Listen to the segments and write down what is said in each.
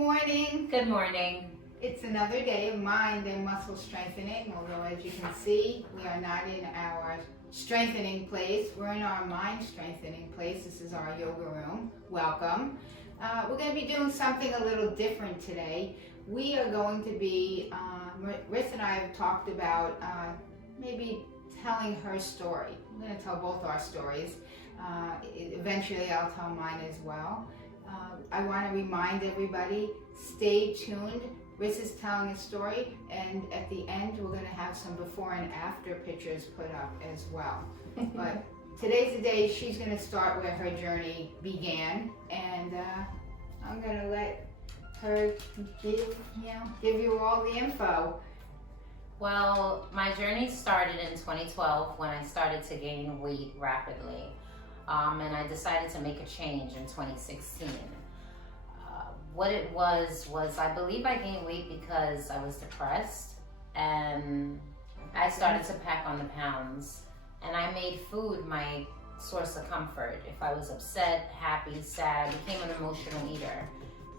morning. Good morning. It's another day of mind and muscle strengthening, although as you can see, we are not in our strengthening place. We're in our mind strengthening place. This is our yoga room. Welcome. We're going to be doing something a little different today. We are going to be, Marisa and I have talked about maybe telling her story. I'm going to tell both our stories. Eventually I'll tell mine as well. I want to remind everybody, stay tuned. Riss is telling a story, and at the end we're going to have some before and after pictures put up as well. But today's the day she's going to start where her journey began, and I'm going to let her give you all the info. Well, my journey started in 2012 when I started to gain weight rapidly, and I decided to make a change in 2016. What it was I believe I gained weight because I was depressed, and I started to pack on the pounds, and I made food my source of comfort. If I was upset, happy, sad, I became an emotional eater,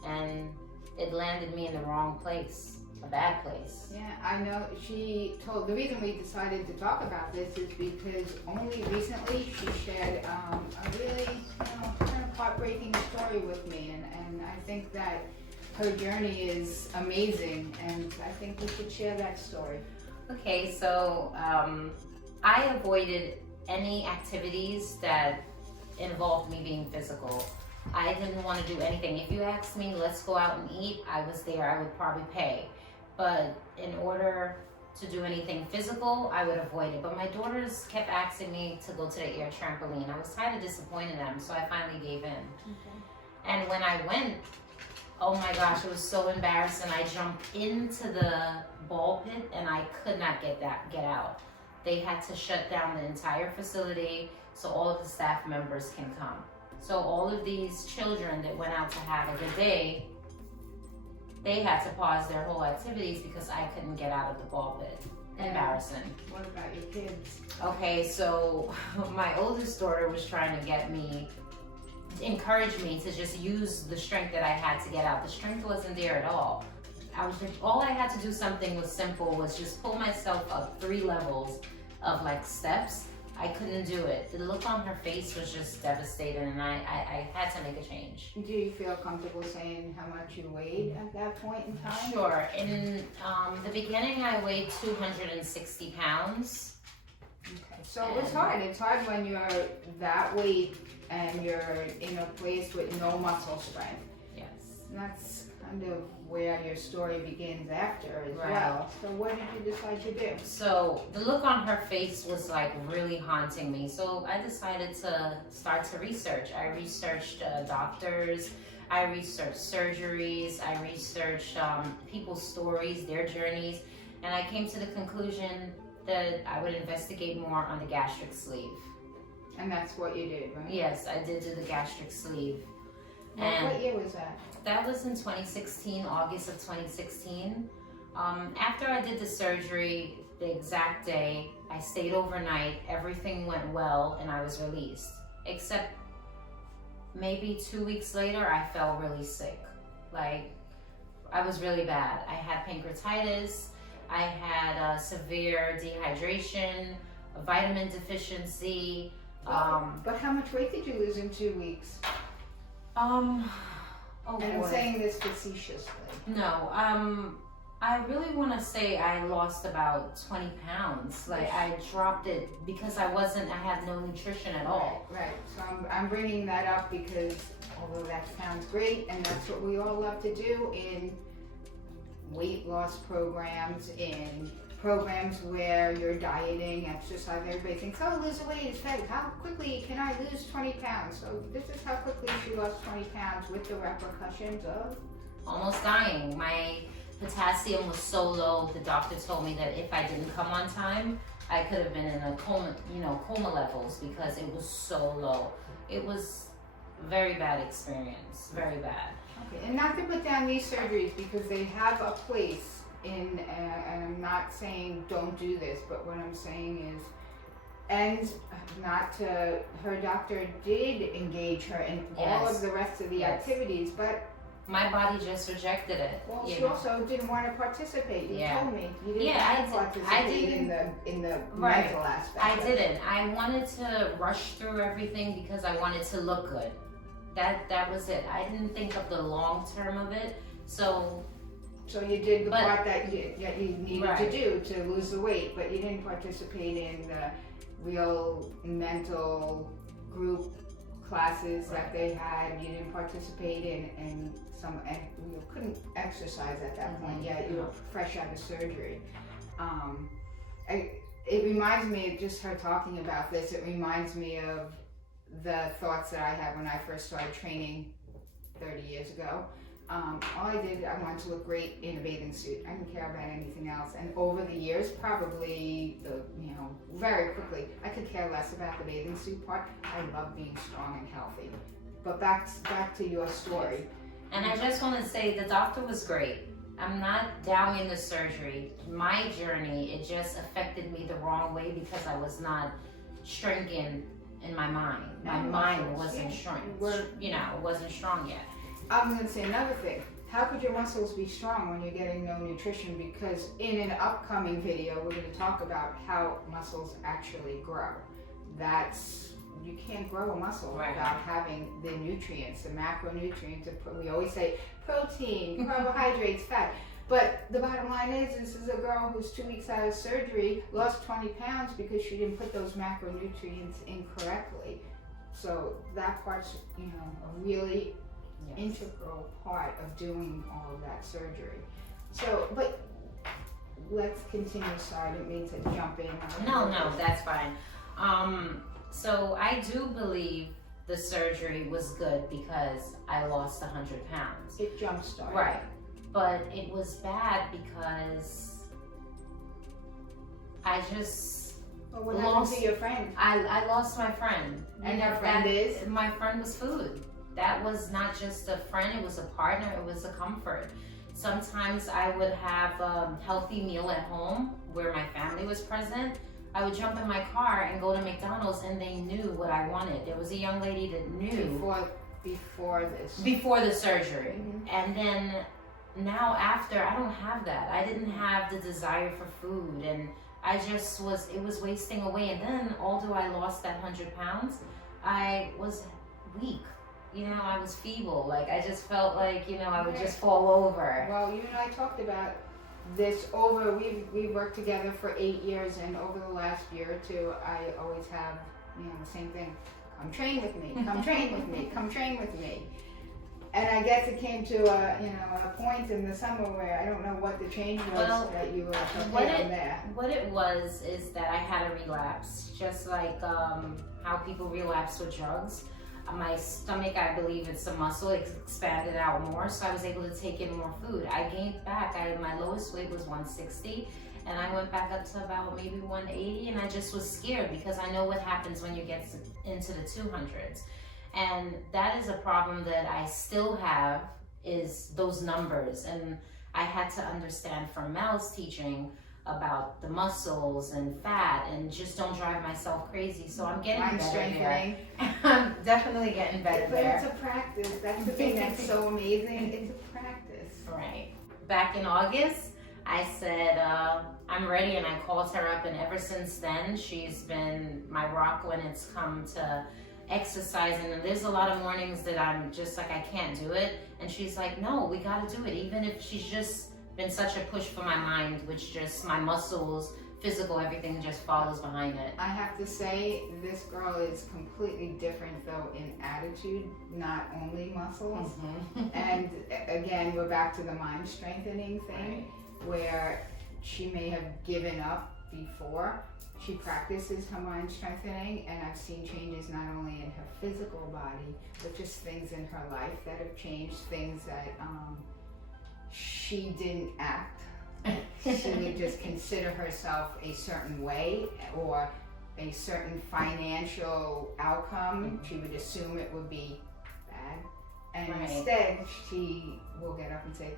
and it landed me in the wrong place, a bad place. Yeah, I know. She told, the reason we decided to talk about this is because only recently she shared a really kind of heartbreaking story with me, and I think that her journey is amazing, and I think we should share that story. Okay, so I avoided any activities that involved me being physical. I didn't want to do anything. If you asked me, let's go out and eat, I was there. I would probably pay. But in order to do anything physical, I would avoid it. But my daughters kept asking me to go to the air trampoline. I was kind of disappointed in them, so I finally gave in. Okay. And when I went, oh my gosh, it was so embarrassing. I jumped into the ball pit and I could not get out. They had to shut down the entire facility so all of the staff members can come. So all of these children that went out to have a good day, they had to pause their whole activities because I couldn't get out of the ball pit. Embarrassing. What about your kids? Okay, so my oldest daughter was trying to encourage me to just use the strength that I had to get out. The strength wasn't there at all. All I had to do something was simple, was just pull myself up 3 levels of like steps. I couldn't do it. The look on her face was just devastated, and I had to make a change. Do you feel comfortable saying how much you weighed at that point in time? Sure. In the beginning, I weighed 260 pounds. Okay. So it was hard. It's hard when you're that weight and you're in a place with no muscle strength. Yes. And that's kind of where your story begins after as well. So what did you decide to do? So the look on her face was like really haunting me. So I decided to start to research. I researched doctors, I researched surgeries, I researched people's stories, their journeys, and I came to the conclusion that I would investigate more on the gastric sleeve. And that's what you did, right? Yes, I did do the gastric sleeve. And what year was that? That was in 2016, August of 2016. After I did the surgery, the exact day, I stayed overnight, everything went well, and I was released. Except maybe 2 weeks later, I felt really sick. Like, I was really bad. I had pancreatitis, I had severe dehydration, a vitamin deficiency. But how much weight did you lose in 2 weeks? And I'm saying this facetiously. No, I really want to say I lost about 20 pounds. Like, I dropped it because I had no nutrition at all. Right. So I'm bringing that up because although that sounds great, and that's what we all love to do in weight loss programs, in programs where you're dieting, exercise, everybody thinks, oh, lose the weight, it's fake. How quickly can I lose 20 pounds? So this is how quickly she lost 20 pounds with the repercussions of? Almost dying. My potassium was so low, the doctor told me that if I didn't come on time, I could have been in a coma, coma levels because it was so low. It was a very bad experience, very bad. Okay, and not to put down these surgeries because they have a place and I'm not saying don't do this, but what I'm saying is, and not to, her doctor did engage her in all of the rest of the activities, but my body just rejected it. Well, you she know? also didn't want to participate. You Yeah. told me you didn't Yeah, want to participate in the Right. mental aspect. I of didn't. I wanted to rush through everything because I wanted to look good. That was it. I didn't think of the long term of it. So you did the But- part that you needed to Right. do to lose the weight, but you didn't participate in the real mental group classes that they had. You didn't participate in some, and you couldn't exercise at that point yet. You were fresh out of surgery. It reminds me of just her talking about this. It reminds me of the thoughts that I had when I first started training 30 years ago. All I did, I wanted to look great in a bathing suit. I didn't care about anything else. And over the years, probably very quickly, I could care less about the bathing suit part. I love being strong and healthy. But back to your story. And I just want to say the doctor was great. I'm not downing the surgery. My journey, it just affected me the wrong way because I was not shrinking in my mind. My mind wasn't shrunk. It wasn't strong yet. I'm going to say another thing. How could your muscles be strong when you're getting no nutrition? Because in an upcoming video, we're going to talk about how muscles actually grow. You can't grow a muscle without having the nutrients, the macronutrients. We always say protein, carbohydrates, fat. But the bottom line is, this is a girl who's 2 weeks out of surgery, lost 20 pounds because she didn't put those macronutrients in correctly. So that part's, a really integral part of doing all of that surgery. So, but let's continue. Sorry, I didn't mean to jump in. No, that's fine. So I do believe the surgery was good because I lost 100 pounds. It jump started. Right. But it was bad because I just Well, what happened to your friend? I lost my friend. And your friend is? My friend was food. That was not just a friend, it was a partner, it was a comfort. Sometimes I would have a healthy meal at home where my family was present. I would jump in my car and go to McDonald's and they knew what I wanted. There was a young lady that knew. Before this. Before the surgery. Mm-hmm. And then now after, I don't have that. I didn't have the desire for food and I just it was wasting away. And then although I lost that 100 pounds, I was weak. I was feeble. Like I just felt like, I would just fall over. Well, you and I talked about this we've worked together for 8 years, and over the last year or two, I always have, the same thing. Come train with me, come train with me, come train with me. And I guess it came to a point in the summer where I don't know what the change was that you were okay on there. What it was is that I had a relapse, just like how people relapse with drugs. My stomach, I believe it's a muscle, it expanded out more, so I was able to take in more food. I gained back. My lowest weight was 160, and I went back up to about maybe 180, and I just was scared because I know what happens when you get into the 200s. And that is a problem that I still have, is those numbers. And I had to understand from Mel's teaching about the muscles and fat and just don't drive myself crazy. So I'm getting better there. I'm definitely getting better there. But it's a practice. That's the thing that's so amazing. It's a practice. Right. Back in August, I said, I'm ready, and I called her up, and ever since then, she's been my rock when it's come to exercising. And there's a lot of mornings that I'm just like, I can't do it. And she's like, no, we got to do it. Even if she's just been such a push for my mind, which just my muscles, physical, everything just follows behind it. I have to say, this girl is completely different though in attitude, not only muscles. Mm-hmm. And again, we're back to the mind strengthening thing, where she may have given up before. She practices her mind strengthening, and I've seen changes not only in her physical body, but just things in her life that have changed, things that she didn't act. She would just consider herself a certain way or a certain financial outcome. She would assume it would be bad. And instead, she will get up and say,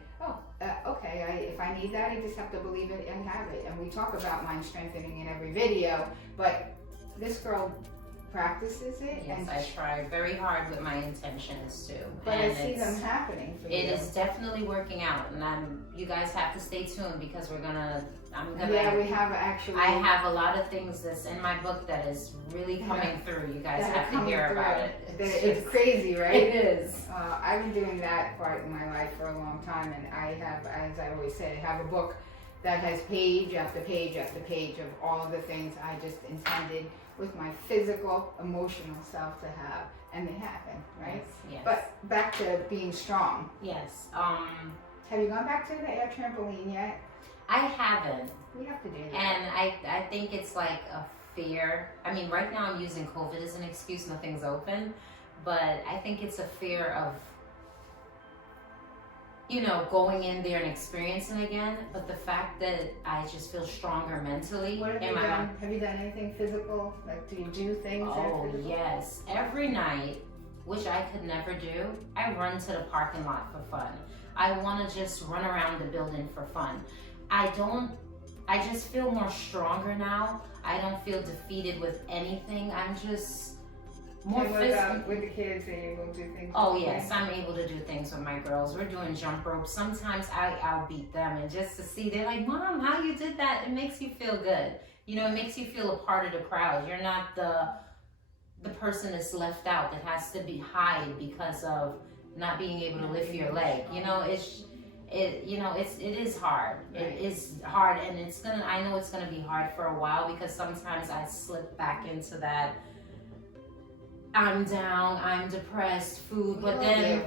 okay, if I need that, I just have to believe it and have it. And we talk about mind strengthening in every video, but this girl practices it. Yes, and I try very hard with my intentions too. But and I see them happening for you. It is definitely working out, and you guys have to stay tuned because Yeah, we have actually. I have a lot of things that's in my book that is really coming through. You guys have to hear about it. It's crazy, right? It is. I've been doing that part in my life for a long time, and I have, as I always say, I have a book that has page after page after page of all of the things I just intended with my physical, emotional self to have, and they happen, right? Yes. But back to being strong. Yes. Have you gone back to the air trampoline yet? I haven't. We have to do that. And I think it's like a fear. I mean, right now I'm using COVID as an excuse, nothing's open. But I think it's a fear of, going in there and experiencing again. But the fact that I just feel stronger mentally. What have you done? Have you done anything physical? Like, do you do things that are physical? Yes. Every night, which I could never do, I run to the parking lot for fun. I want to just run around the building for fun. I just feel more stronger now. I don't feel defeated with anything. I'm just more physical. With the kids, are you able to do things? Oh yes, I'm able to do things with my girls. We're doing jump ropes. Sometimes I'll beat them, and just to see, they're like, "Mom, how you did that?" It makes you feel good. It makes you feel a part of the crowd. You're not the person that's left out that has to hide because of not being able to lift your leg. It is hard. Right. It is hard, and I know it's gonna be hard for a while because sometimes I slip back into that. I'm down, I'm depressed, food, but then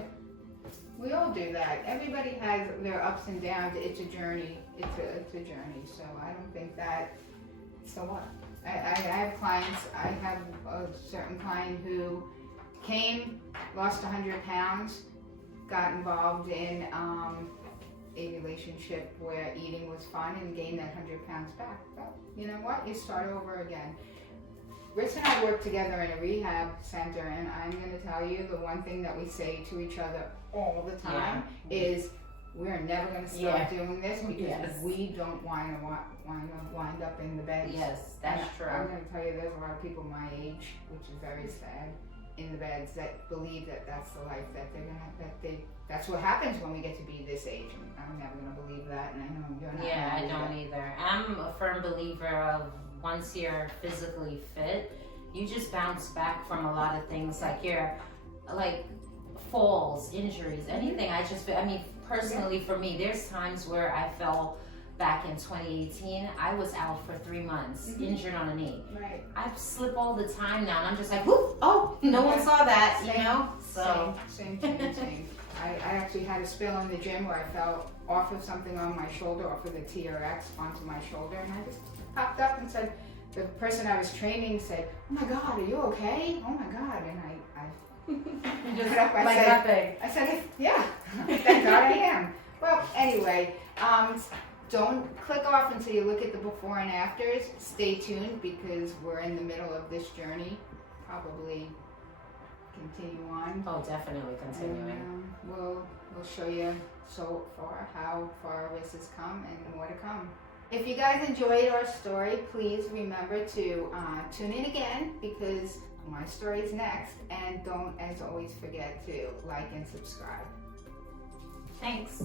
we all do that. Everybody has their ups and downs. It's a journey. It's a journey. So I don't think that. So what? I have clients. I have a certain client who came, lost 100 pounds, got involved in a relationship where eating was fun, and gained that 100 pounds back. Well, you know what? You start over again. Rich and I work together in a rehab center, and I'm going to tell you the one thing that we say to each other all the time is we're never going to stop doing this because we don't want to wind up in the beds. Yes, that's true. I'm going to tell you there's a lot of people my age, which is very sad, in the beds that believe that that's the life that they're going to, that's what happens when we get to be this age. And I'm never going to believe that, and I know you're not. Yeah, I don't either. I'm a firm believer of once you're physically fit, you just bounce back from a lot of things like falls, injuries, anything. Personally for me, there's times where I fell back in 2018. I was out for 3 months, injured on a knee. Right. I slip all the time now, and I'm just like, whoop, oh, no one saw that, So same. I actually had a spill in the gym where I fell off of something on my shoulder, off of the TRX onto my shoulder, and I just popped up and said, the person I was training said, "Oh my God, are you okay? Oh my God!" And I just up. I said, "Yeah, thank God I am." Well, anyway, don't click off until you look at the before and afters. Stay tuned because we're in the middle of this journey. Probably continue on. Oh, definitely continuing. And, we'll show you so far how far this has come and more to come. If you guys enjoyed our story, please remember to tune in again because my story is next. And don't, as always, forget to like and subscribe. Thanks.